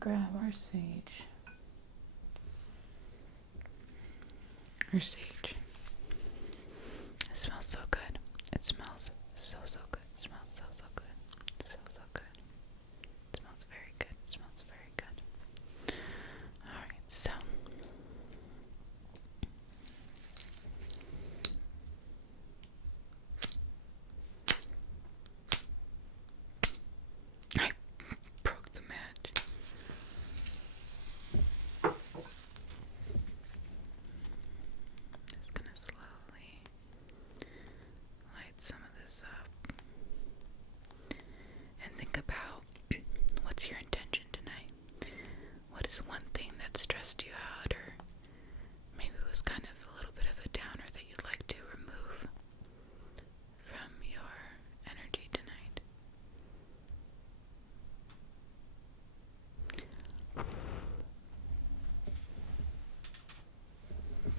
grab our sage. Our sage. It smells so good. It smells so good. It smells so good. So good. It smells very good. It smells very good. Alright, so I broke the match. Just gonna slowly light some of this up and think about what's your intention tonight. What is one thing that stressed you out, or maybe it was kind of a little bit of a downer that you'd like to remove from your energy tonight?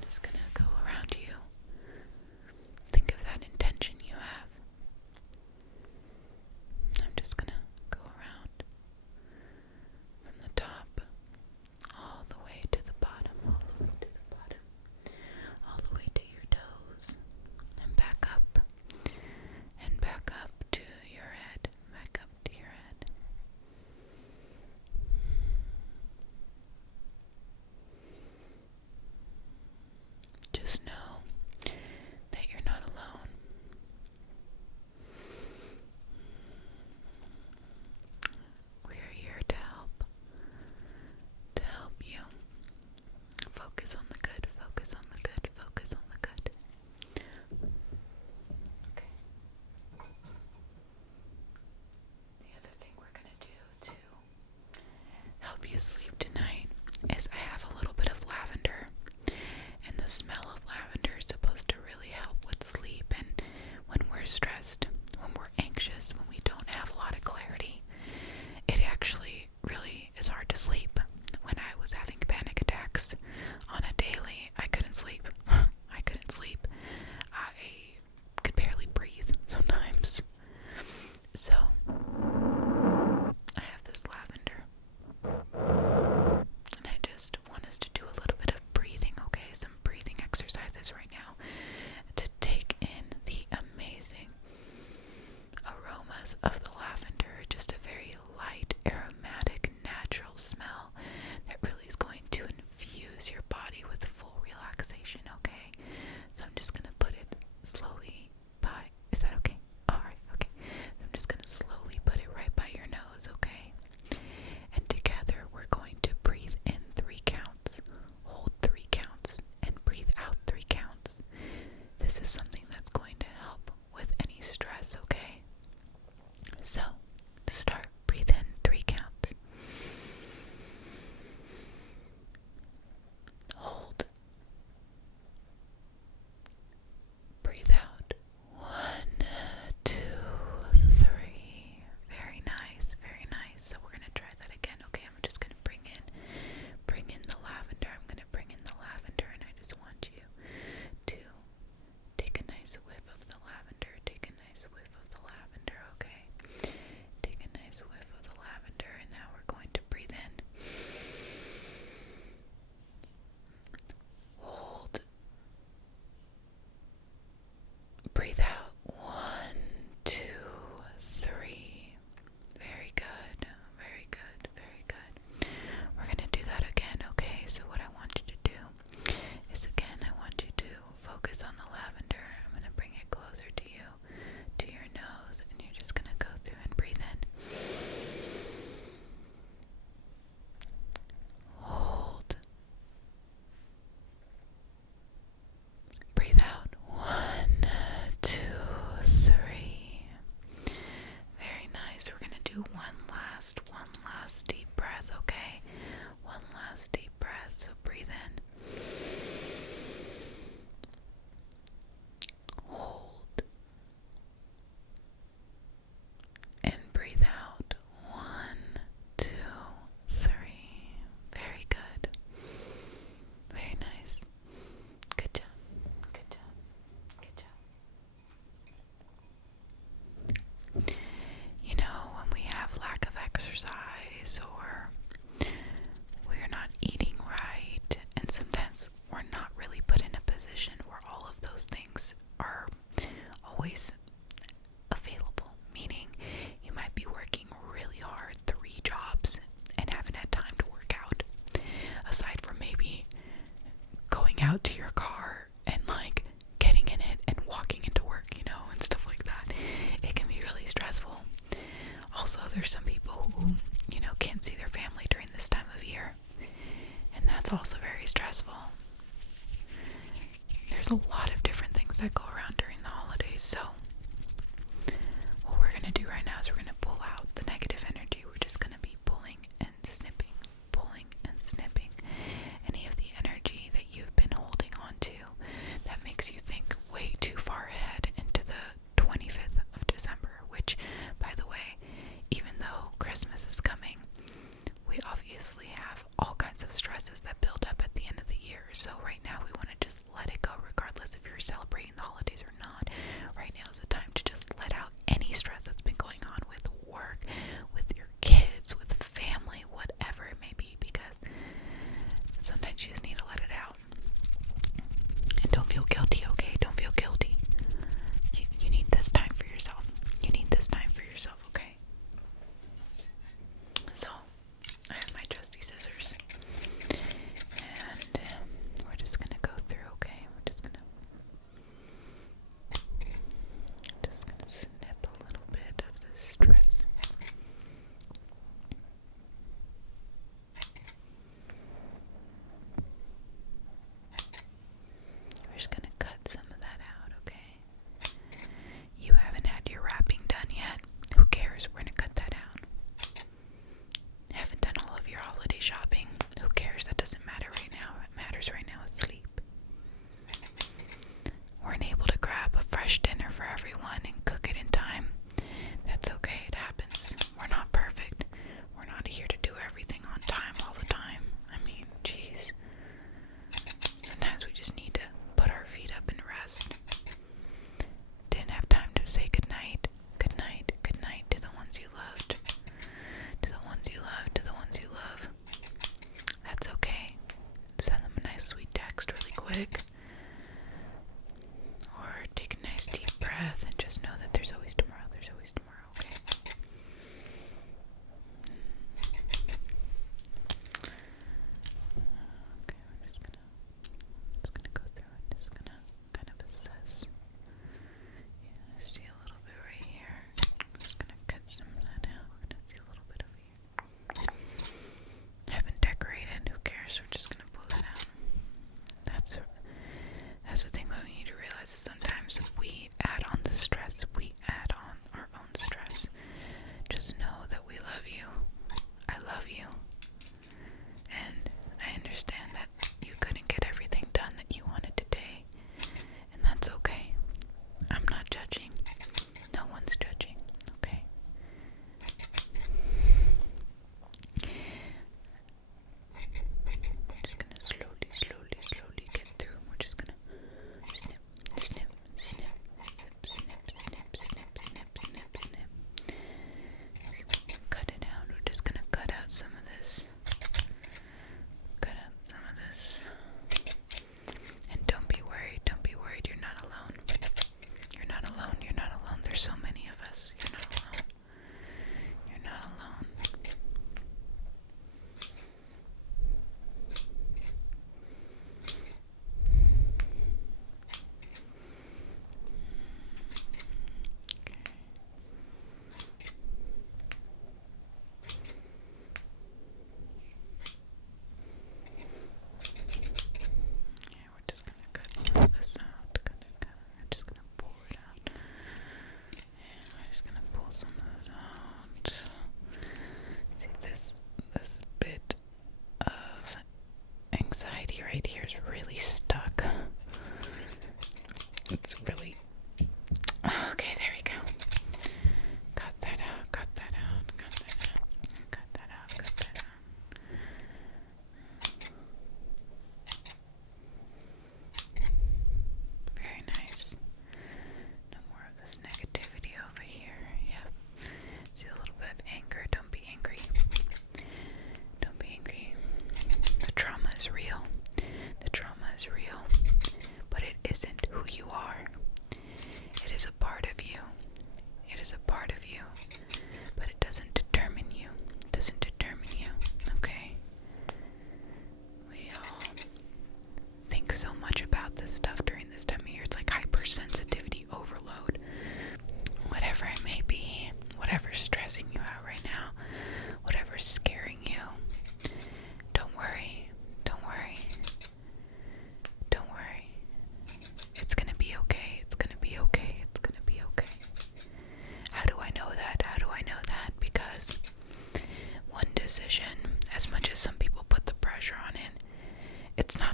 Just gonna go around you. Think of that intention you have. I'm just gonna go around from the top all the way to the bottom, all the way to the bottom, all the way to your toes, and back up to your head, back up to your head. Just know that you're not alone. We're here to help you. Focus on the good, focus on the good, focus on the good. Okay. The other thing we're going to do to help you sleep tonight is I have a little bit of lavender. And the smell of lavender is supposed to really help with sleep. And when we're stressed, when we're anxious, when we don't have a lot of clarity, it actually really is hard to sleep. When I was having panic attacks on a daily, I couldn't sleep. I couldn't sleep. I could barely breathe sometimes. So, I have this lavender. And I just want us to do a little bit of breathing, okay? Some breathing exercises right now to take in the amazing aromas of the lavender. Just a very light, aromatic, natural smell that really is going to infuse your body with full relaxation, okay? So I'm just gonna put it slowly by. Is that okay? Alright, okay. I'm just gonna slowly put it right by your nose, okay? And together we're going to breathe in 3 counts, hold 3 counts, and breathe out 3 counts. This is something that's going to help with any stress, okay?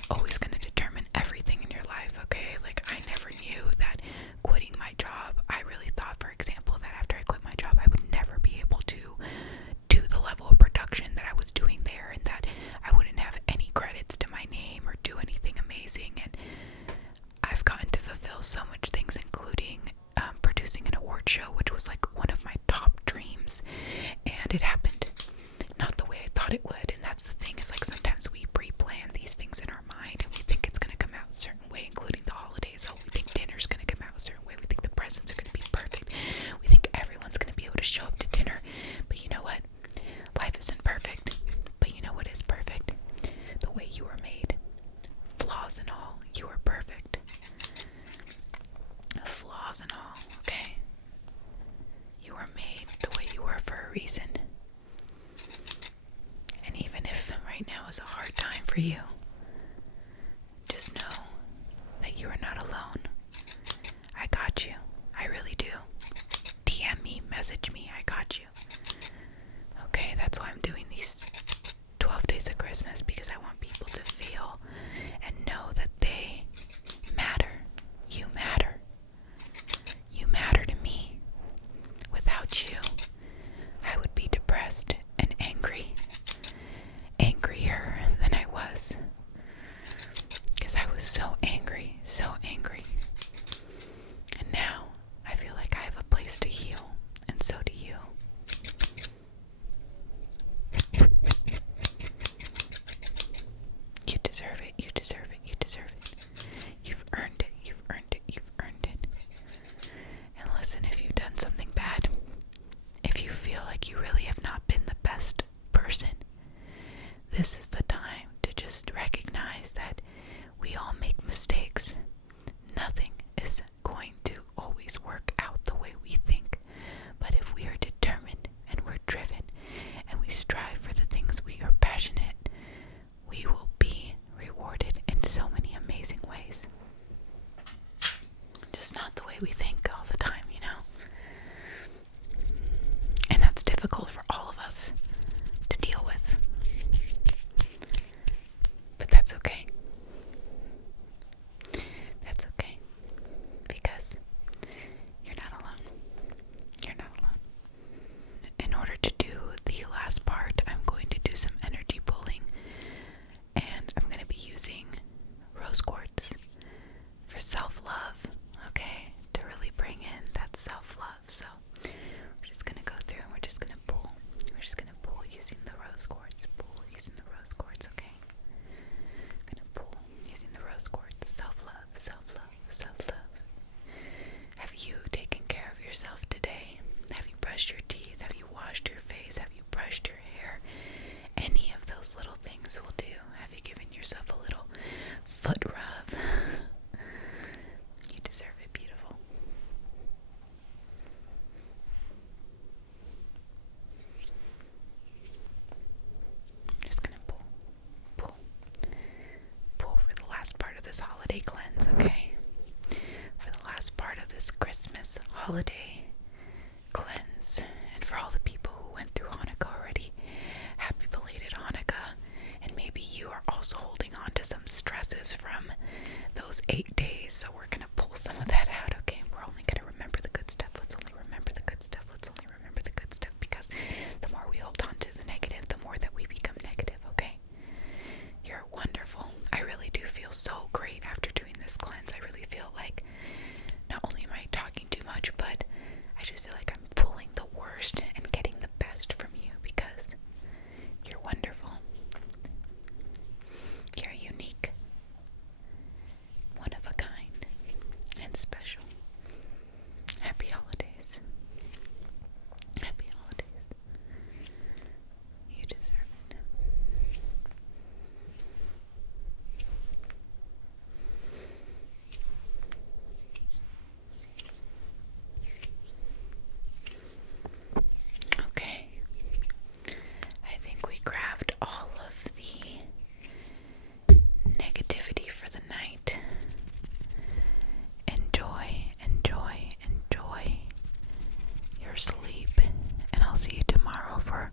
always going to determine everything in your life, okay? Like, I never knew that quitting my job, I really thought, for example, that after I quit my job, I would never be able to do the level of production that I was doing there, and that I wouldn't have any credits to my name or do anything amazing. And I've gotten to fulfill so much things, including producing an award show, which was like one of my top dreams, and it happened not the way I thought it would. And that's the thing, is like sometimes we pre-plan these things in our mind and we think it's going to come out a certain way, including the holidays. Oh, we think dinner's going to come out a certain way, we think the presents are going to be perfect, we think everyone's going to be able to show up to dinner. But you know what? Life isn't perfect. But you know what is perfect? The way you were made. Flaws and all, you are perfect. Flaws and all, okay? You were made the way you were for a reason. And even if right now is a hard time for you, just know that you are not alone. I got you. I really do. DM me, message me, I got you. Okay, that's why I'm doing these 12 days of Christmas, because I want people to feel and know that they matter. You matter. You matter to me. Without you, I would be depressed and angry. Angrier than I was. Because I was so angry, so angry. And now I feel like I have a place to heal, and so do you. You deserve it, you deserve it, you deserve it. You've earned it, you've earned it, you've earned it. And listen, if you've done something bad, if you feel like you really have not been the best person, this is the time to just recognize that we all make mistakes. Nothing is going to always work out the way we think. But if we are determined and we're driven and we strive for the things we are passionate, we will be rewarded in so many amazing ways. Just not the way we think all the time, you know? And that's difficult for all of us to deal with. But that's okay. That's okay. Because you're not alone. You're not alone. In order to do the last part, I'm going to do some energy pulling. And I'm going to be using rose quartz for self-love, okay? To really bring in that self-love. So we're just going to go through and we're just going to pull. We're just going to pull using the rose quartz. Pull using the rose quartz, okay? I'm going to pull using the rose quartz. Self-love, self-love, self-love. Have you taken care of yourself today? Have you brushed your teeth? Have you washed your face? Have you brushed your hair? Any of those little things will do. Have you given yourself a little foot rub? You deserve it, beautiful. I'm just gonna pull for the last part of this holiday cleanse, okay? For the last part of this Christmas holiday cleanse, and for all the people who went through Hanukkah already, happy belated Hanukkah. And maybe you are also holding on to some stresses from those 8 days, so we're gonna pull some of that out, okay? We're only gonna remember the good stuff. Let's only remember the good stuff. Let's only remember the good stuff, because the more we hold on to the negative, the more that we become negative, okay? You're wonderful. I really do feel so great after doing this cleanse. I really feel like not only am I talking too much, but I just feel like I'm pulling the worst and getting the best from you, because you're wonderful. You're unique, one of a kind, and special. Happy holidays. Happy holidays. You deserve it. Okay. I think we grabbed all of the negativity for the night. Enjoy, enjoy, enjoy your sleep. And I'll see you tomorrow for